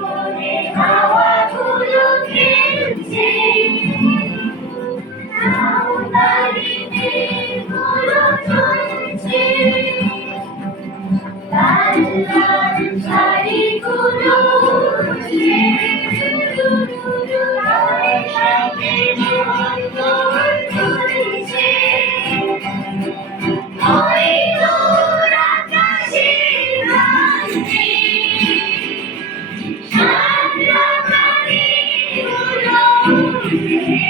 মনে হাওয়াগুলো খেলছে, নাউতারিতে গুলো চলছে, লাল লাল শাড়িগুলো উড়ছে, বৈশাখী বন্দর তুলছে, ওই দূর আকাশের প্রান্তে সাদা গাড়িগুলো উড়ছে,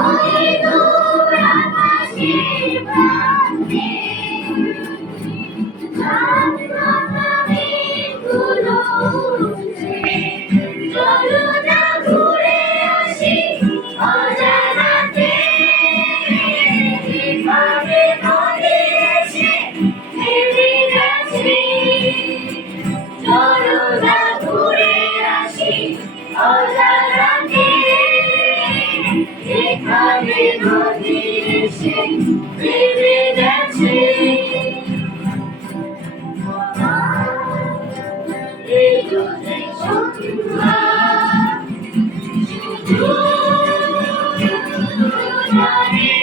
ওই দূর আকাশের প্রান্তে সাদা গাড়িগুলো উড়ছে। চলো না ঘুরে আসি অজানাতে, যেভাবে নদী এসে থেমে গেছে। চলো না ঘুরে আসি অজানাতে, যেভাবে নদী এসে থেমে গেছে। এই যে সন্ধ্যা শুধু জানে